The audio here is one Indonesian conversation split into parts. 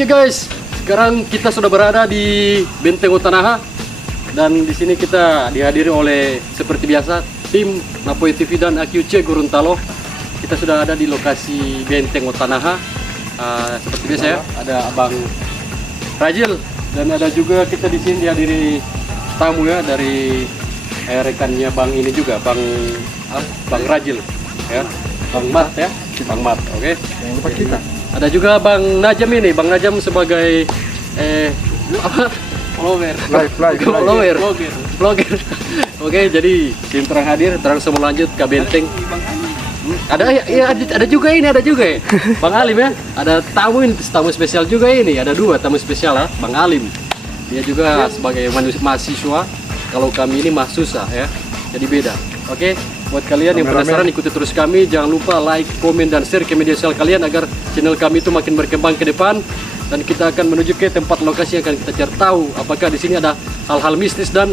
Oke guys, sekarang kita sudah berada di Benteng Utanaha dan di sini kita dihadiri oleh seperti biasa tim Napoe TV dan AQC Gorontalo. Kita sudah ada di lokasi Benteng Utanaha. Seperti biasa ya, ada Abang Rajil dan ada juga kita di sini dihadiri tamu ya dari rekannya Bang ini juga, Bang Rajil ya, Bang Mat ya, Bang Mat. Oke. Yang lupa kita. Ada juga Bang Najam ini, Bang Najam sebagai apa? Follower, vlogger. Oke, jadi tim terang hadir, terang semua lanjut ke Benteng. Ada juga ya, Bang Alim ya. Ada tamu spesial juga ini, ada dua tamu spesial ya, Bang Alim. Dia juga sebagai mahasiswa, kalau kami ini mahasiswa ya, jadi beda. Oke, buat kalian yang penasaran ikuti terus kami, jangan lupa like, komen, dan share ke media sosial kalian agar channel kami itu makin berkembang ke depan. Dan kita akan menuju ke tempat lokasi yang akan kita cari tahu apakah di sini ada hal-hal mistis dan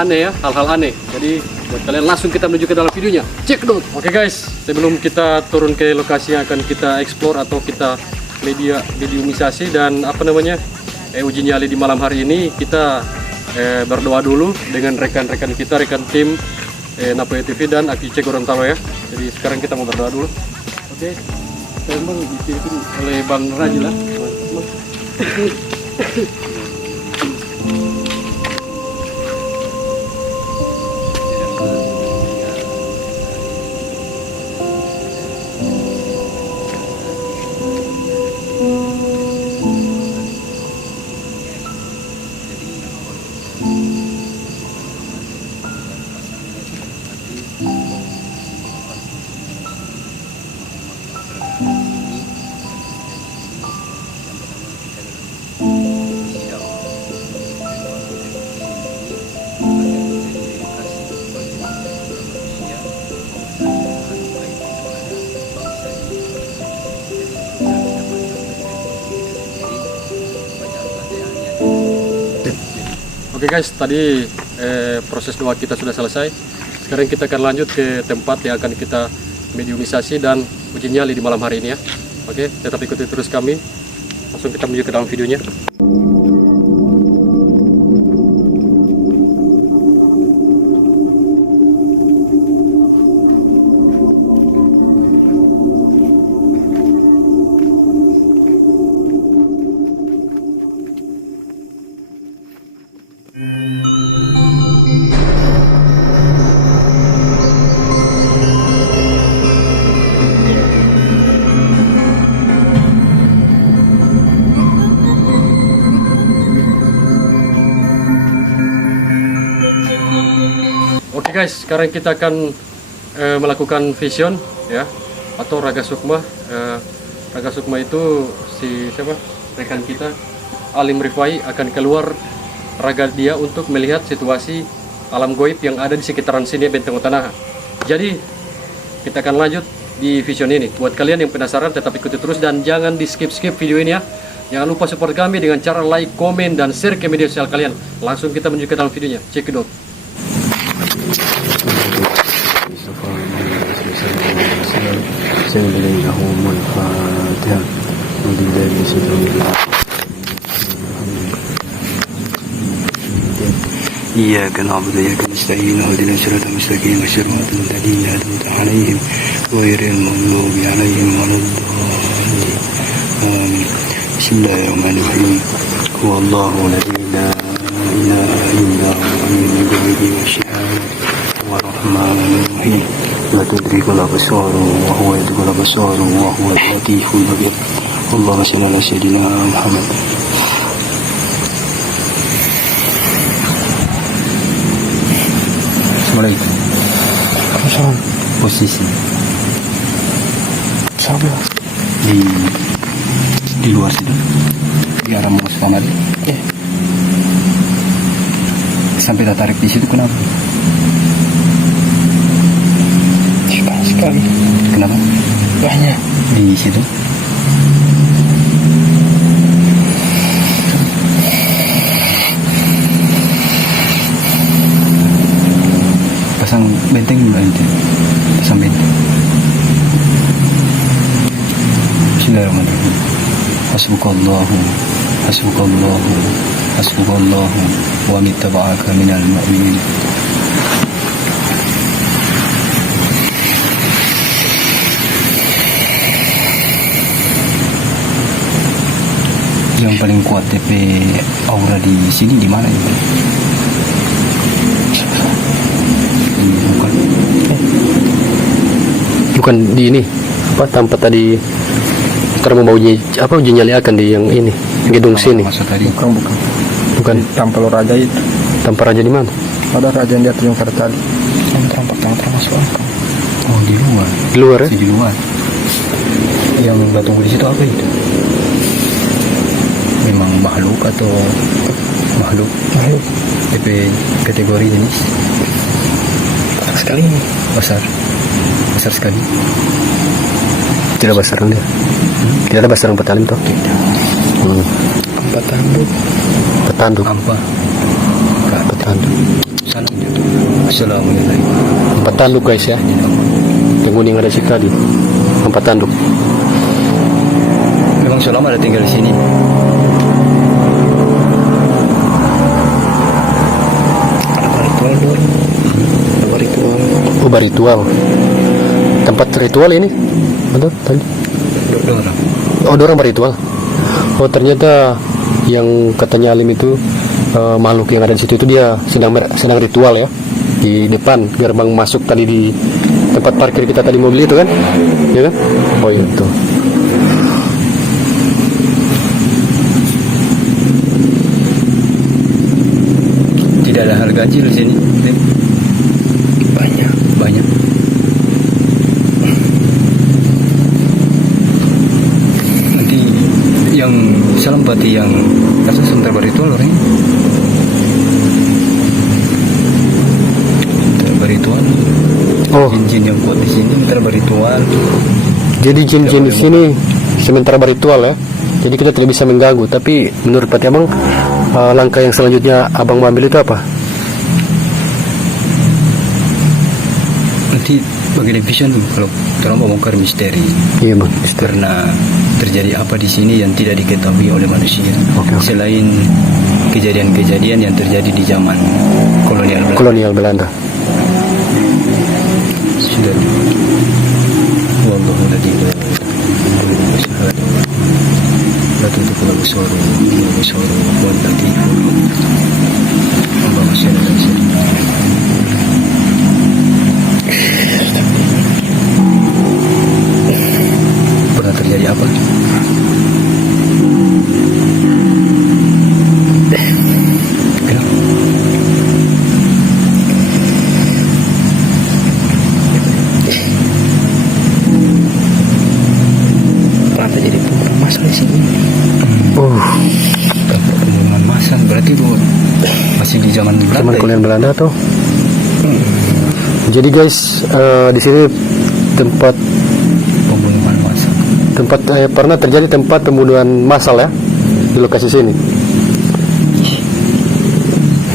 aneh ya, hal-hal aneh. Jadi buat kalian langsung kita menuju ke dalam videonya. Cek dong. Oke guys, sebelum kita turun ke lokasi yang akan kita explore atau kita videomisasi dan uji nyali di malam hari ini, kita berdoa dulu dengan rekan-rekan kita, rekan tim Napoe TV dan AQC Gorontalo ya. Jadi sekarang kita mau berdoa dulu. Oke, saya memang dipimpin oleh Bang Rajil lah. Oke guys, tadi proses doa kita sudah selesai. Sekarang kita akan lanjut ke tempat yang akan kita mediumisasi dan uji nyali di malam hari ini ya. Oke, tetap ikuti terus kami. Langsung kita menuju ke dalam videonya. Oke guys, sekarang kita akan melakukan vision ya, atau Raga Sukma. Raga Sukma itu rekan kita Alim Rifai akan keluar raga dia untuk melihat situasi alam goib yang ada di sekitaran sini Benteng Utanaha. Jadi kita akan lanjut di vision ini. Buat kalian yang penasaran tetap ikuti terus dan jangan di skip video ini ya. Jangan lupa support kami dengan cara like, komen, dan share ke media sosial kalian. Langsung kita menuju ke dalam videonya. Check it out. إياك نعبد وإياك نستعين اهدنا الصراط المستقيم صراط الذين أنعمت عليهم غير المغضوب عليهم ولا الضالين آمين. بسم الله الرحمن الرحيم. هو الله الذي لا إله إلا هو عالم الغيب والشهادة هو الرحمن الرحيم لا تدرك الأبصار وهو يدرك الأبصار وهو اللطيف الخبير. اللهم صل على سيدنا محمد. Assalamualaikum. Posisi Siapa? di luar situ, di arah Mos Kamal. Sampai tertarik di situ kenapa? Suka sekali. Kenapa? Banyak. Di situ? Pasang benteng juga itu. Pasang benteng. Bismillahirrahmanirrahim. Hasbukallahu Hasbukallahu Hasbukallahu wa mittaba'aka minal mu'minin. Yang paling kuat TP aura di sini di mana ya? Ini Bukan di ini apa tempat tadi karena mau uji apa uji nyali akan di yang ini gedung sini. masa tadi. Bukan. Bukan Tampil raja itu. tanpa raja di mana? Ada raja yang di atas yang tadi. Yang termasuk apa? Oh di luar. Di luar ya? Di luar. Yang batu di situ apa itu? Memang makhluk atau makhluk? Makhluk. TP kategori jenis Besar sekali ini. besar sekali. Tidak besar dia. Tidak ada besar petalim toh. Empat tanduk. Petanduk. Apa? Petanduk. Salam jatuh. Assalamualaikum. Petanduk guys ya. Penghuni yang ada sih tadi. Empat tanduk. Memang selama ada tinggal di sini. Ada ritual dulu. Ada ritual. Oh, ritual. Tempat ritual ini. Betul tadi. Dorang. Oh, orang berritual. Oh, ternyata yang katanya Alim itu makhluk yang ada di situ itu dia sedang ritual ya. Di depan gerbang masuk tadi di tempat parkir kita tadi mobil itu kan? Ya kan? Oh, itu. Tidak ada hal ganjil di sini. Banyak. Banyak. Nanti yang Salempati yang kasus sebentar berritual orangnya. Berritual. Oh, Jin-jin yang kuat di sini sebentar berritual. jadi jin-jin di sini sementara berritual ya. Jadi kita tidak bisa mengganggu. Tapi menurut Pati Abang, langkah yang selanjutnya Abang mau ambil itu apa? Nanti bagian vision kalau tolong membongkar misteri. Iya Bang. Karena terjadi apa di sini yang tidak diketahui oleh manusia. Oke. Selain kejadian-kejadian yang terjadi di zaman kolonial Belanda. Kolonial Belanda. Sudah. Wallahu ladzi la ilaha illa la tudrikul absar wal latif. Allahumma shalli ala sayyidina. Pernah terjadi apa? Kenapa? Pernah terjadi pembunuhan massal di sini. Pembunuhan massal berarti itu masih di zaman Belanda. Zaman ya? kolonial Belanda tuh. Jadi guys, di sini tempat Pembunuhan massal. pernah terjadi tempat pembunuhan massal ya di lokasi sini.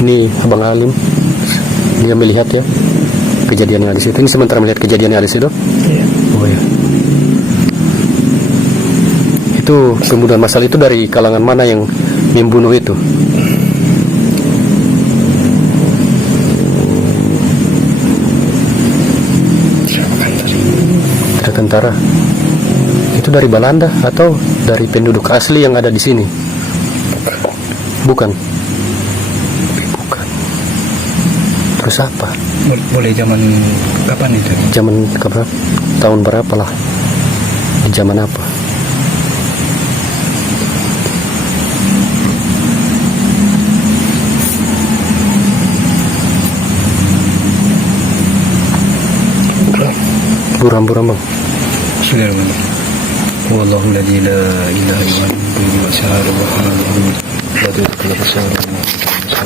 Ini Abang Alim, dia melihat ya kejadian yang ada di situ. Ini sementara melihat kejadian yang ada di situ. Iya. Oh ya. Itu pembunuhan massal itu dari kalangan mana yang membunuh itu? Tidak Kentara. Itu dari Belanda atau dari penduduk asli yang ada di sini? Bukan. Bukan. Terus apa? Boleh zaman kapan itu? Zaman kapan? Tahun berapa lah? Di zaman apa? Buram-buram Bang. Bismillahirrahmanirrahim. Wallahu ladzi la ilaha illa huwa al-hayyul qayyum. La tudrikul absar wa la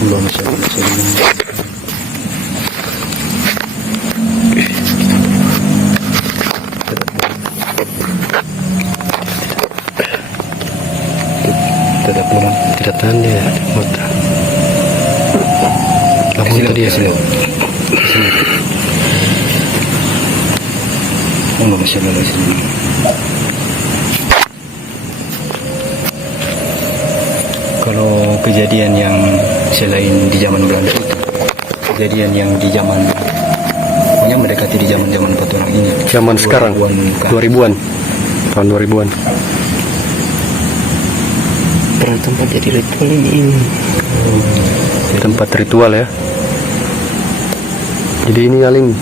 Allahumma shalli ala sayyidina. Tidak pulang, tidak tahan dia mata. Kamu tadi ya. Allahumma shalli ala sayyidina. Kalau kejadian yang selain di zaman Belanda itu, kejadian yang di zaman, pokoknya mendekati di zaman Patulang ini. Zaman sekarang 2000-an. Tahun 2000-an. Pernah tempat jadi ritual ini. Tempat ritual ya. Jadi ini Alim,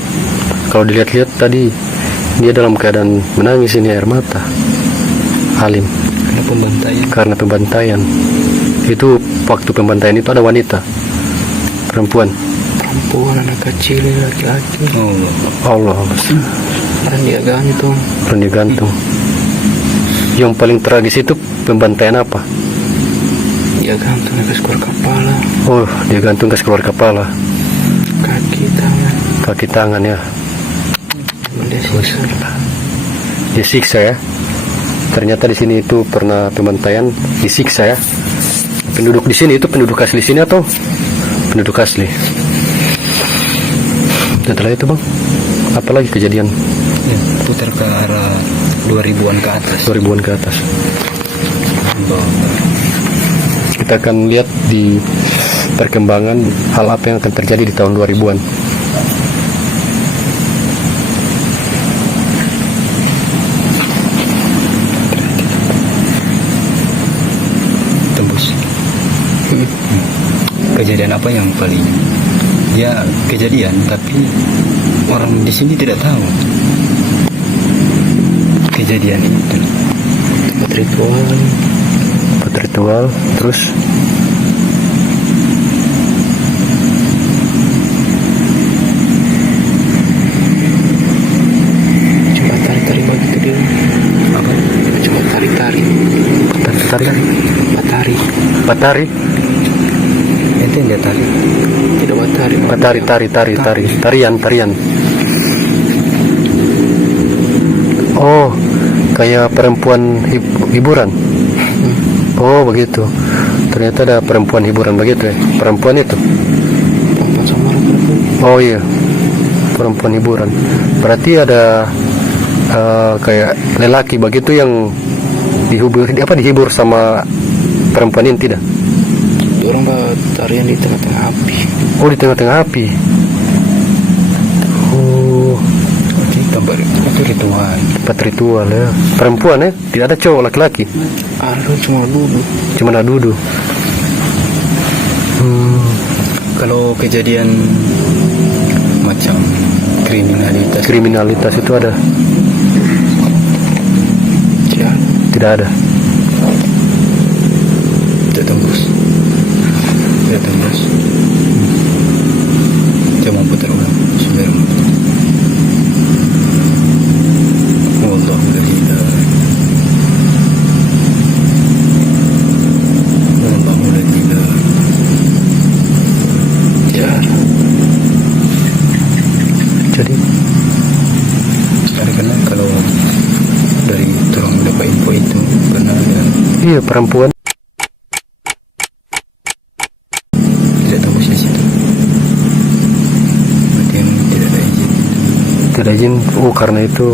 kalau dilihat-lihat tadi dia dalam keadaan menangis, ini air mata. Alim. Karena pembantaian. Itu waktu pembantaian itu ada wanita, perempuan, Anak kecil, laki-laki. Allah. Orang dia gantung. Yang paling tragis itu pembantaian apa? Dia gantung ke seluruh kepala, Oh, dia gantung ke keluar kepala, kaki, tangan. kaki, tangan ya. Disiksa ya. Ternyata di sini itu pernah pembantaian, disiksa ya. Penduduk di sini itu penduduk asli sini atau penduduk asli? Setelah itu bang, apalagi kejadian? Ya, putar ke arah 2000-an ke atas. 2000-an ke atas. Kita akan lihat di perkembangan hal apa yang akan terjadi di tahun 2000-an. Tembus. Kejadian apa yang paling kejadian tapi orang di sini tidak tahu kejadian itu. Tempat ritual terus Coba tari-tari begitu dia. Apa? Coba tari-tari. Batari. Itu yang dia tari. Tidak batari. Tarian. Oh, kayak perempuan hiburan. Oh, begitu. Ternyata ada perempuan hiburan begitu ya. Perempuan itu. Perempuan sama perempuan. Oh iya. Perempuan hiburan. Berarti ada kayak lelaki begitu yang dihibur sama perempuan ini tidak? Orang tarian di tengah-tengah api. Oh, di tengah-tengah api. Oh, Itu ritual. tempat ritual ya. Perempuan ya, tidak ada cowok laki-laki. Ada cuma duduk. Cuma ada duduk. Kalau kejadian macam Kriminalitas itu ada? Tidak ada. Tidak tembus. Coba putar ulang. Sudah. Wallahu la ilaha. Wallahu la ilaha. Ya. Jadi Karena kalau dari tolong dapat info itu karena iya, perempuan tidak tembus di situ. Berarti yang tidak ada izin. tidak izin. Oh, karena itu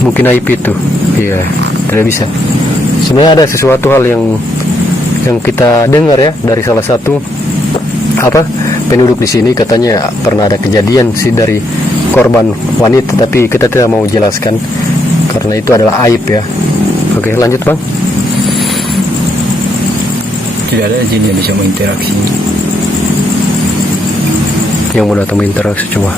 mungkin aib itu. Iya, tidak bisa. Sebenarnya ada sesuatu hal yang kita dengar ya dari salah satu penduduk di sini, katanya pernah ada kejadian sih dari korban wanita, tapi kita tidak mau jelaskan karena itu adalah aib ya. Oke, lanjut bang. Tidak ada jin yang bisa berinteraksi. Yang mau datang berinteraksi coba.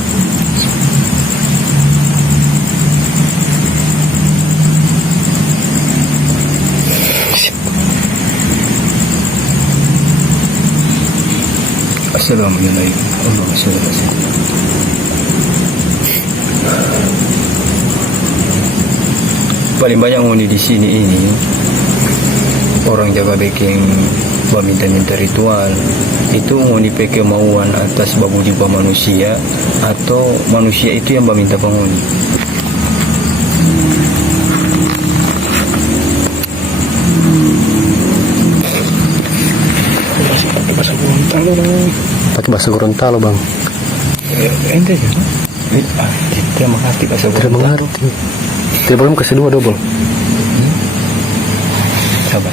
Assalamualaikum warahmatullahi wabarakatuh. Paling banyak ngoni di sini ini orang Jawa bikin minta ritual itu ngoni peke kemauan atas babu jiwa manusia atau manusia itu yang minta pengoni. Pakai bahasa Gorontalo bang. Ente kan? Terima kasih kasih Tidak mengerti. Tidak belum kasih 2 double. sabar.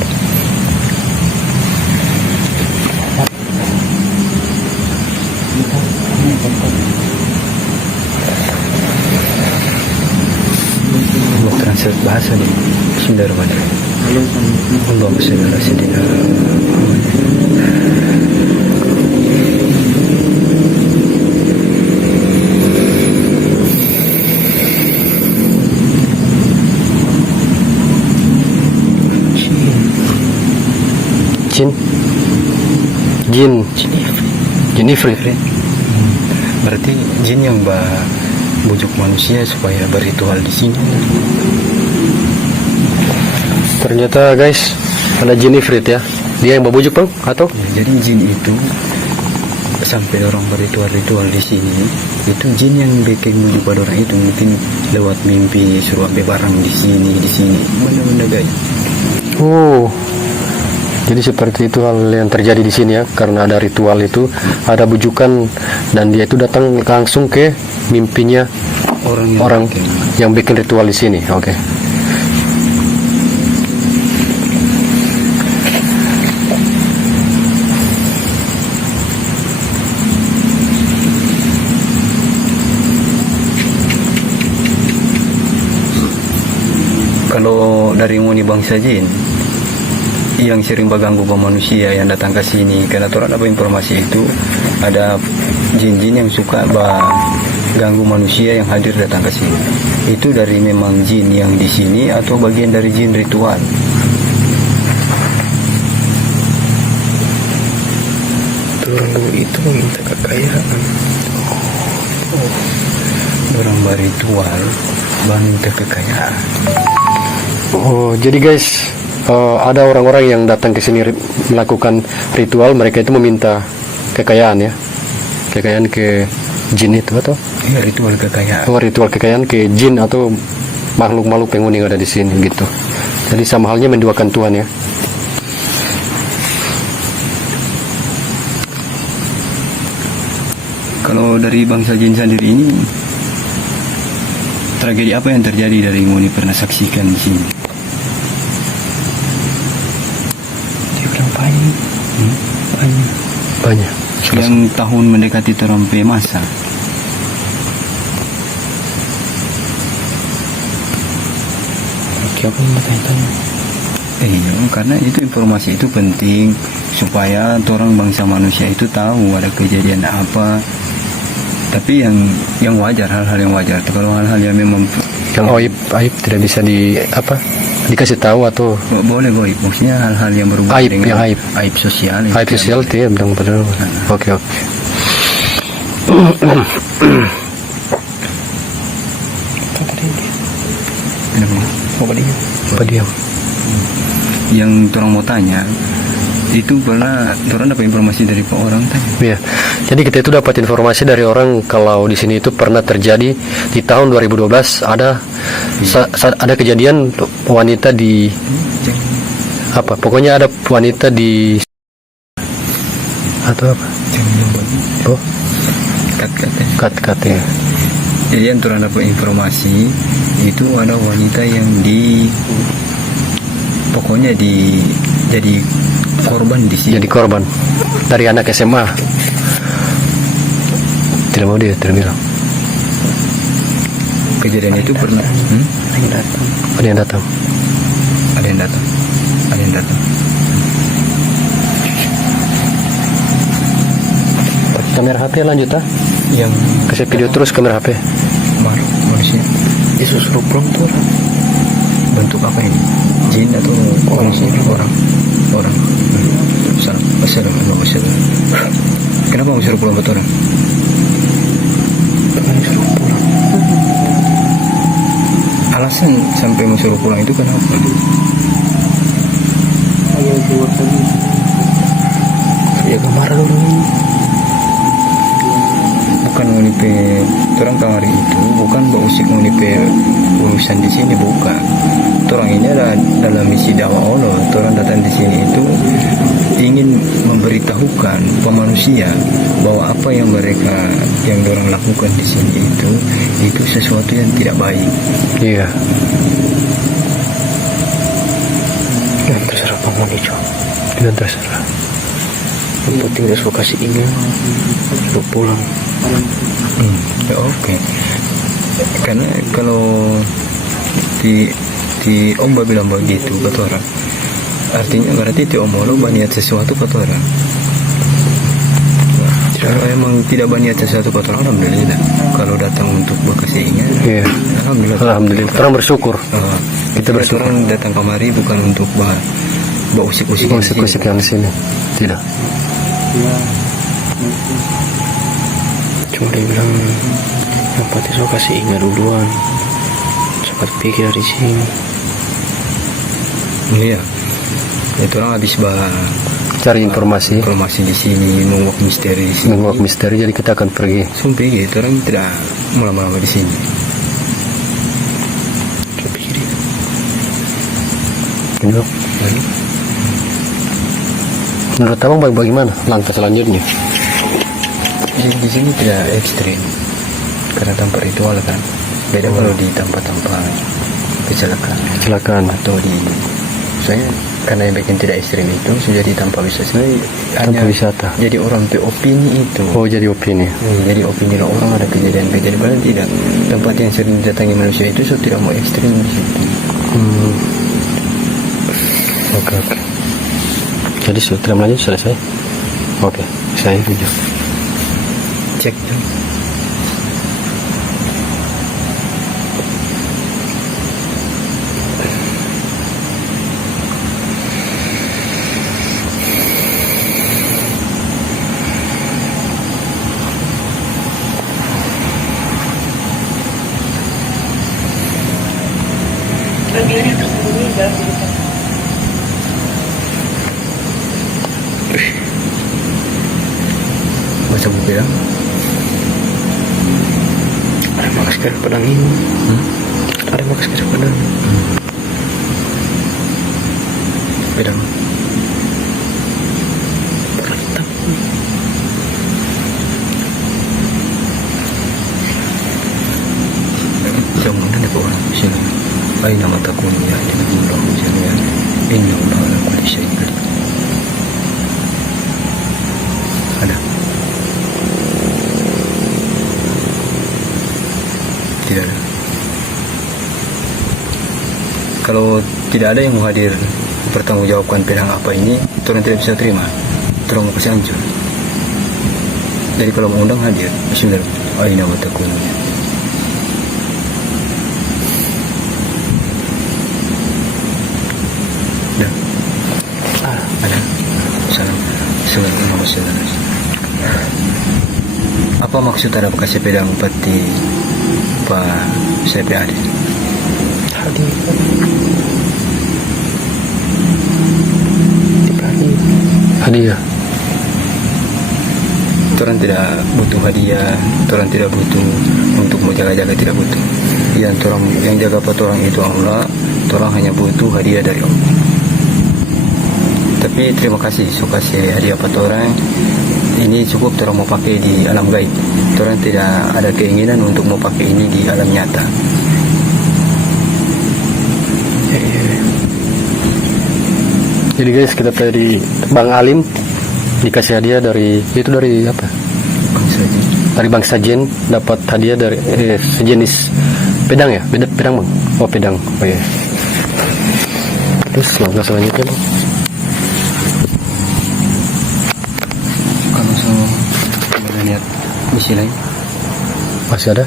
Mau translate bahasa nih. Bismillahirrahmanirrahim. Allahumma shalli ala sayyidina Muhammad. Jin ifrit. Berarti jin yang bujuk manusia supaya berritual di sini. Ternyata guys, ada jin ifrit ya. Dia yang membujuk bang, atau? Ya, jadi jin itu sampai orang berritual-ritual di sini, itu jin yang bikin bujuk pada orang itu mungkin lewat mimpi suruh ambil barang di sini, mana-mana guys. Oh, jadi seperti itu hal yang terjadi di sini ya, karena ada ritual itu, ada bujukan, dan dia itu datang langsung ke mimpinya orang yang bikin ritual di sini. Oke. Kalau dari muni bangsa jin yang sering berganggu manusia yang datang ke sini, karena orang apa informasi itu ada jin-jin yang suka ganggu manusia yang hadir datang ke sini. Itu dari memang jin yang di sini atau bagian dari jin ritual? Orang itu meminta kekayaan. Orang berritual minta kekayaan. Oh, jadi guys, ada orang-orang yang datang ke sini melakukan ritual, mereka itu meminta kekayaan ya, kekayaan ke jin itu atau? Iya, ritual kekayaan. Oh, ritual kekayaan ke jin atau makhluk-makhluk penghuni yang ada di sini gitu. Jadi sama halnya menduakan Tuhan ya. Kalau dari bangsa jin sendiri ini, tragedi apa yang terjadi dari Ngoni pernah saksikan di sini? Dia bilang banyak. Banyak. Yang tahun mendekati terompe masa. Siapa yang bertanya-tanya? Iya, karena itu informasi itu penting supaya orang bangsa manusia itu tahu ada kejadian apa. Tapi yang wajar, hal-hal yang wajar. Kalau hal-hal yang memang yang aib tidak bisa dikasih tahu atau boleh goib, maksudnya hal-hal yang berhubungan aib, dengan yang aib sosial. Aib sosial itu ya, bilang benar. Oke. Apa dia? Yang orang mau tanya itu pernah orang dapat informasi dari orang tadi. Iya. Jadi kita itu dapat informasi dari orang kalau di sini itu pernah terjadi di tahun 2012 ada kejadian wanita di apa? Pokoknya ada wanita di atau apa? Oh, kat ya. Jadi yang orang dapat informasi itu ada wanita yang pokoknya jadi korban di sini. Jadi korban dari anak SMA. Tidak mau dia terbilang. Kejadian itu pernah. Ada yang datang. Kamera HP lanjut ah. Yang kasih video terus kamera HP. Manusia. Yesus suruh pulang tuh. Bentuk apa ini? Jin atau manusia? Orang. Assalamualaikum. Kenapa mau suruh pulang buat orang? Suruh pulang. Alasan sampai mau suruh pulang itu kenapa? Ya kemarin dulu. Bukan ngunipe orang kamar itu, bukan usik ngunipe urusan di sini, bukan. orang ini adalah dalam misi dakwah Allah. Orang datang di sini itu ingin memberitahukan ke manusia bahwa apa yang orang lakukan di sini itu sesuatu yang tidak baik. Iya. Dan terserah Paman Ijo. Dan terserah. Yang penting dia suka kasih ingat untuk pulang. Ya, oke. Karena kalau di Om bilang begitu kata orang, artinya berarti ti Om lo berniat sesuatu kata orang. Nah, kalau emang tidak berniat sesuatu kata orang, alhamdulillah. Kalau datang untuk berkasih ingat, Iya. Alhamdulillah. Orang bersyukur. Kita bersyukur. Orang datang kemari bukan untuk usik-usik yang di sini. Tidak. Cuma dia bilang yang pasti saya kasih ingat duluan, saya pikir dari sini. Iya, itu orang habis Cari informasi di sini, menguak misteri di sini. Menguak misteri, jadi kita akan pergi. Sumpah gitu, orang tidak lama-lama di sini. Saya pikir itu. Menurut abang bagaimana langkah selanjutnya? Di sini tidak ekstrim karena tanpa ritual kan. Beda kalau di tempat-tempat kecelakaan atau di saya karena yang bikin tidak ekstrim itu sudah di tanpa wisata. Tanpa wisata. Jadi orang opini itu. Oh, jadi opini. Jadi opini orang ada kejadian-kejadian padahal tidak. Tempat yang sering didatangi manusia itu saya tidak mau ekstrim di situ. Oke. Jadi sudah lanjut selesai. Oke, saya setuju. Cek. Masa buku ya? Ada masker pedang ini. Ada masker pedang. Pedang. Hitam. Jangan ada orang di sini. Aina mata kunia dengan Allah jami'an. Inna Allah ala kulli syai'in qadir. Ada. Tidak ada. Kalau tidak ada yang mau hadir bertanggungjawabkan pedang apa ini, orang tidak bisa terima. Orang mau kasih hancur. Jadi kalau mengundang hadir, bismillah. Aina mata kunia. Apa maksud ada kasih pedang peti Pak CPAD? Hadiah. Orang tidak butuh hadiah, orang tidak butuh untuk mau jaga-jaga, tidak butuh. Yang jaga orang itu Allah, orang hanya butuh hadiah dari Allah. Tapi terima kasih, so kasih hadiah orang. Ini cukup orang mau pakai di alam gaib. Orang tidak ada keinginan untuk mau pakai ini di alam nyata. Jadi guys, kita tadi Bang Alim dikasih hadiah dari apa? Bangsa Jin. Dari bangsa Jin, dapat hadiah dari sejenis pedang ya? Pedang Bang. Oh, pedang. Oh iya. Terus langkah selanjutnya Bang. Lihat misi lain masih ada.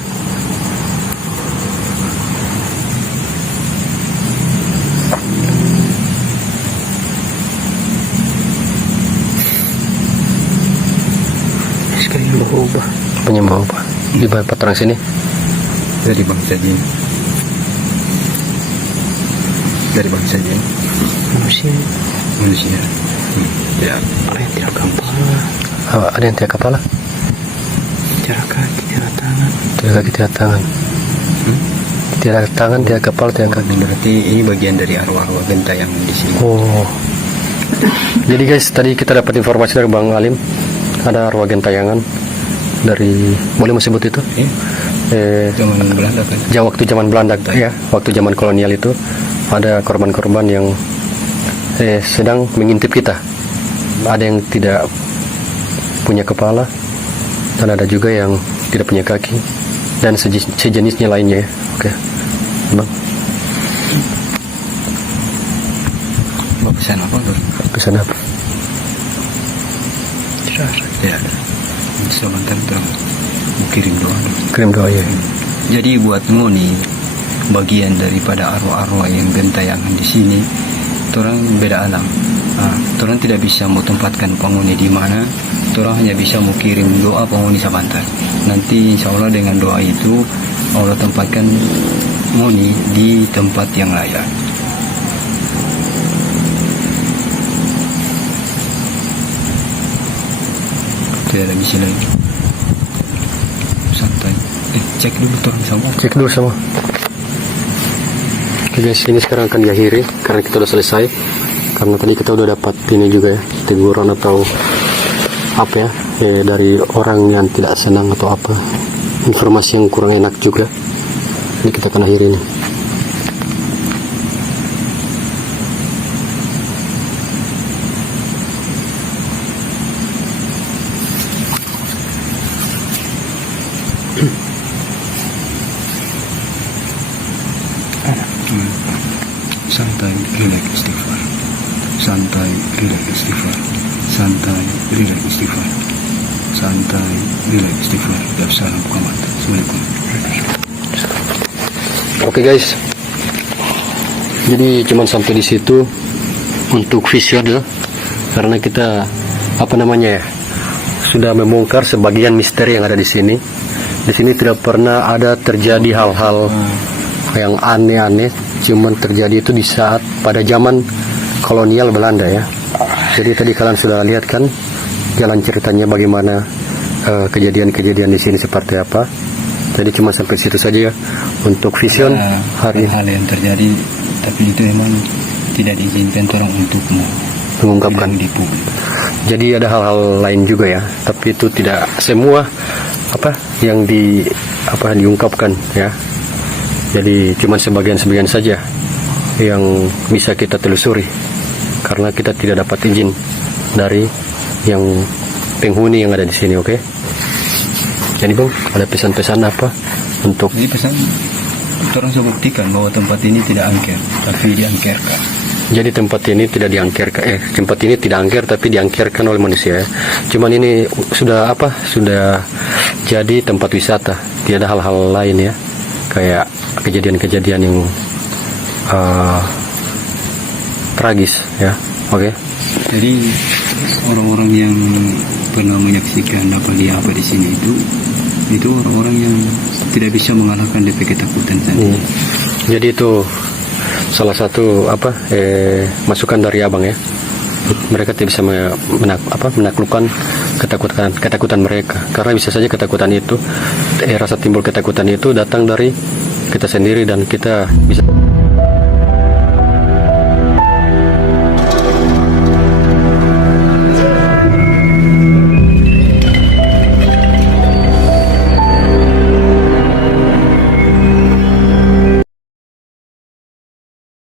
sekali berubah Penyembah apa? Di Patrang sini. dari bangsa Jin. Dari bangsa Jin. Manusia. Ya, ada yang tidak kepala. Ada yang tiada kepala. Tiada kaki, tiada tangan. Tiada kaki, tiada tangan. Tiada tangan, tiada kepala, tiada kaki. Berarti ini bagian dari arwah-arwah gentayang di sini. Oh. Jadi guys, tadi kita dapat informasi dari Bang Alim, ada arwah gentayangan dari, boleh sebut itu? Zaman Belanda kan? Waktu zaman Belanda ya, waktu zaman kolonial itu ada korban-korban yang sedang mengintip kita. Ada yang tidak punya kepala dan ada juga yang tidak punya kaki dan sejenisnya lainnya ya. Oke, Bang. Mau pesan apa tuh? Pesan apa? Tidak ada. Sebentar terang. Mau kirim doa dulu. Kirim doa ya. Jadi buat Ngoni, bagian daripada arwah-arwah yang gentayangan di sini, orang beda alam. Orang tidak bisa mau tempatkan penghuni di mana, orang hanya bisa mau kirim doa penghuni sebentar. Nanti insya Allah dengan doa itu Allah tempatkan Ngoni di tempat yang layak. Tidak ada misi lagi. Santai. Cek dulu orang sama. Cek dulu sama. Oke guys, ini sekarang akan diakhiri karena kita udah selesai. Karena tadi kita udah dapat ini juga ya, teguran atau apa ya, dari orang yang tidak senang atau apa, informasi yang kurang enak juga. Ini kita akan akhiri ini. Santai, relax, istighfar. Santai, relax, istighfar. Santai, relax, istighfar. Santai, relax, istighfar. Salam Muhammad. Assalamualaikum. Oke guys, jadi cuman sampai di situ untuk visual, karena kita apa namanya ya, sudah membongkar sebagian misteri yang ada di sini. Di sini tidak pernah ada terjadi hal-hal yang aneh-aneh, cuman terjadi itu di saat pada zaman kolonial Belanda ya. Jadi tadi kalian sudah lihat kan jalan ceritanya bagaimana kejadian-kejadian di sini seperti apa. Jadi cuma sampai situ saja ya untuk vision hari hal yang terjadi, tapi itu memang tidak diizinkan orang untuk mengungkapkan di publik. Jadi ada hal-hal lain juga ya, tapi itu tidak semua apa yang diungkapkan ya. Jadi cuma sebagian-sebagian saja yang bisa kita telusuri karena kita tidak dapat izin dari yang penghuni yang ada di sini. Oke. Jadi Bang, ada pesan-pesan apa untuk? Jadi pesan orang sudah buktikan bahwa tempat ini tidak angker, tapi diangkerkan. Jadi tempat ini tidak diangkerkan, tempat ini tidak angker tapi diangkerkan oleh manusia. Cuman ini sudah sudah jadi tempat wisata, tidak ada hal-hal lain ya, kayak kejadian-kejadian yang tragis ya. Oke. Jadi orang-orang yang pernah menyaksikan apa di sini itu orang-orang yang tidak bisa mengalahkan DP ketakutan tadi. Jadi itu salah satu masukan dari Abang ya. Mereka tidak bisa menaklukkan ketakutan mereka, karena bisa saja ketakutan itu rasa timbul ketakutan itu datang dari kita sendiri dan kita bisa